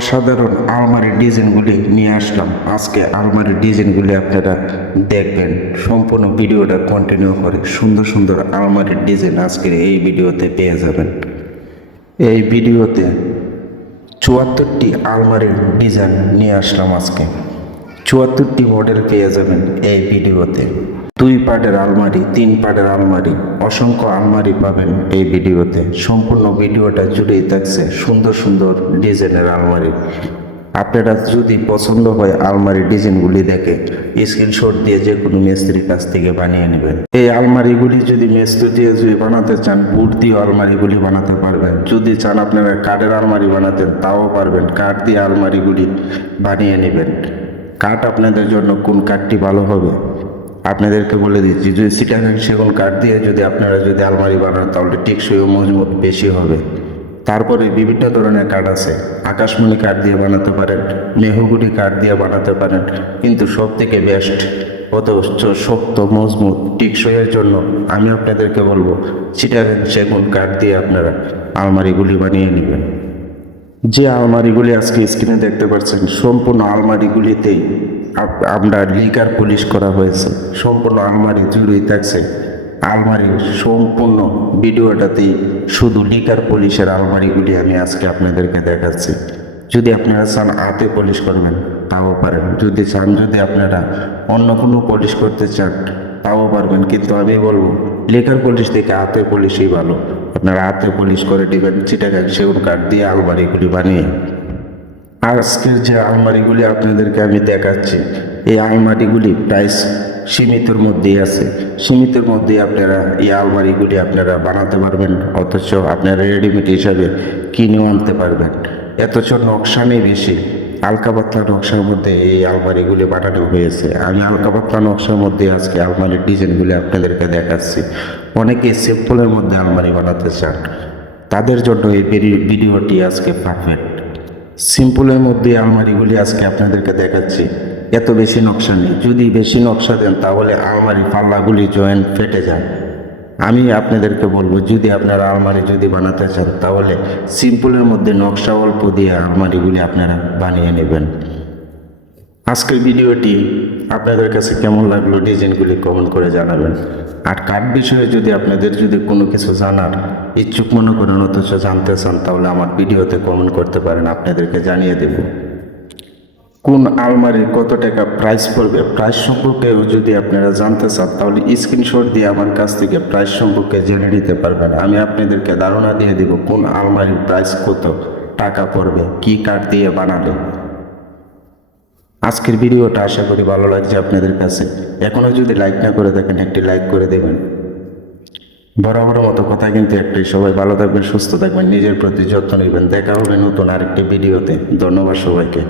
অসাধারণ আলমারির ডিজাইনগুলি নিয়ে আসলাম। আজকে আলমারির ডিজাইনগুলি আপনারা দেখবেন। সম্পূর্ণ ভিডিওটা কন্টিনিউ করে সুন্দর সুন্দর আলমারির ডিজাইন আজকের এই ভিডিওতে পেয়ে যাবেন। এই ভিডিওতে চুয়াত্তরটি আলমারির ডিজাইন নিয়ে আসলাম আজকে। চুয়াত্তরটি মডেল পেয়ে যাবেন এই ভিডিওতে। দুই পার্টের আলমারি, তিন পার্টের আলমারি, অসংখ্য আলমারি পাবেন এই ভিডিওতে। সম্পূর্ণ ভিডিওটা জুড়েই থাকছে সুন্দর সুন্দর ডিজাইনের আলমারি। আপনারা যদি পছন্দ হয় আলমারি ডিজাইনগুলি দেখে, স্ক্রিনশট দিয়ে যে কোনো মিস্ত্রির কাছ থেকে বানিয়ে নেবেন। এই আলমারিগুলি যদি মিস্ত্রি দিয়ে যদি বানাতে চান, বুট দিয়ে আলমারিগুলি বানাতে পারবেন। যদি চান আপনারা কাঠের আলমারি বানাতেন, তাও পারবেন। কাঠ দিয়ে আলমারিগুলি বানিয়ে নেবেন। কাঠ আপনাদের জন্য কোন কাঠটি ভালো হবে? আপনাদেরকে বলে দিচ্ছি, যদি সিটাগান সেগুন কাঠ দিয়ে যদি আপনারা যদি আলমারি বানান, তাহলে টেকসই ও মজবুত বেশি হবে। তারপরে বিভিন্ন ধরনের কাঠ আছে। আকাশমণি কাঠ দিয়ে বানাতে পারেন মেহগুড়ি কাঠ দিয়ে বানাতে পারেন, কিন্তু সব থেকে বেস্ট অথচ শক্ত, মজবুত টেকসইয়ের জন্য আমি আপনাদেরকে বলব সিটাগান সেগুন কাঠ দিয়ে আপনারা আলমারিগুলি বানিয়ে নেবেন। যে আলমারিগুলি আজকে স্ক্রিনে দেখতে পাচ্ছেন, সম্পূর্ণ আলমারিগুলিতেই আমরা লিকার পলিশ করা হয়েছে। সম্পূর্ণ আলমারি জুড়েই থাকছে। আলমারির সম্পূর্ণ ভিডিওটাতেই শুধু লিকার পলিশের আলমারিগুলি আমি আজকে আপনাদেরকে দেখাচ্ছি। যদি আপনারা চান হাতে পলিশ করবেন, তাও পারেন। যদি চান, যদি আপনারা অন্য কোনো পলিশ করতে চান, তাও পারবেন। কিন্তু আমি বলব লেখার পলিশ থেকে হাতে পলিশই ভালো। আপনারা হাতের পলিশ করে দিবেন, চিটাগাং সেগুন কাঠ দিয়ে আলমারিগুলি বানিয়ে। আজকের যে আলমারিগুলি আপনাদেরকে আমি দেখাচ্ছি, এই আলমারিগুলি প্রাইস সীমিতের মধ্যেই আছে। সীমিতের মধ্যে আপনারা এই আলমারিগুলি আপনারা বানাতে পারবেন, অথচ আপনারা রেডিমেড হিসাবে কিনেও আনতে পারবেন। অথচ নকশা নেই বেশি। হালকা পাতলা নকশার মধ্যে এই আলমারিগুলি বানানো হয়েছে। আমি হালকা পাতলা নকশার মধ্যে আজকে আলমারির ডিজাইনগুলি আপনাদেরকে দেখাচ্ছি। অনেকে সিম্পলের মধ্যে আলমারি বানাতে চান। তাদের জন্য এই ভিডি- ভিডিওটি আজকে পারফেক্ট সিম্পলের মধ্যে আলমারিগুলি আজকে আপনাদেরকে দেখাচ্ছি। এত বেশি নকশা নেই। যদি বেশি নকশা দেন তাহলে আলমারি পাল্লাগুলি জয়েন্ট ফেটে যায়। আমি আপনাদেরকে বলব, যদি আপনারা আলমারি যদি বানাতে চান, তাহলে সিম্পলের মধ্যে নকশা অল্প দিয়ে আলমারিগুলি আপনারা বানিয়ে নেবেন। আজকের ভিডিওটি আপনাদের কাছে কেমন লাগল ডিজাইনগুলি কমেন্ট করে জানাবেন। আর কাঠ বিষয়ে যদি আপনাদের যদি কোনো কিছু জানার ইচ্ছুক মনে করেন অথচ জানতে চান, তাহলে আমার ভিডিওতে কমেন্ট করতে পারেন, আপনাদেরকে জানিয়ে দেব। কোন আলমারির কত টাকা প্রাইস পড়বে? প্রাইস সম্পর্কেও যদি আপনারা জানতে চান, তাহলে স্ক্রিনশট দিয়ে আমার কাছ থেকে প্রাইস সম্পর্কে জেনে নিতে পারবেন। আমি আপনাদেরকে ধারণা দিয়ে দেব কোন আলমারির প্রাইস কত টাকা পড়বে, কি কাঠ দিয়ে বানাবে আজকের ভিডিওটা আশা করি ভালো লাগছে আপনাদের কাছে। এখনও যদি লাইক না করে থাকেন, একটি লাইক করে দেবেন। বরাবর মতো কথা কিন্তু একটাই, সবাই ভালো থাকবেন, সুস্থ থাকবেন, নিজের প্রতি যত্ন নেবেন। দেখা হবে নতুন আরেকটি ভিডিওতে। ধন্যবাদ সবাইকে।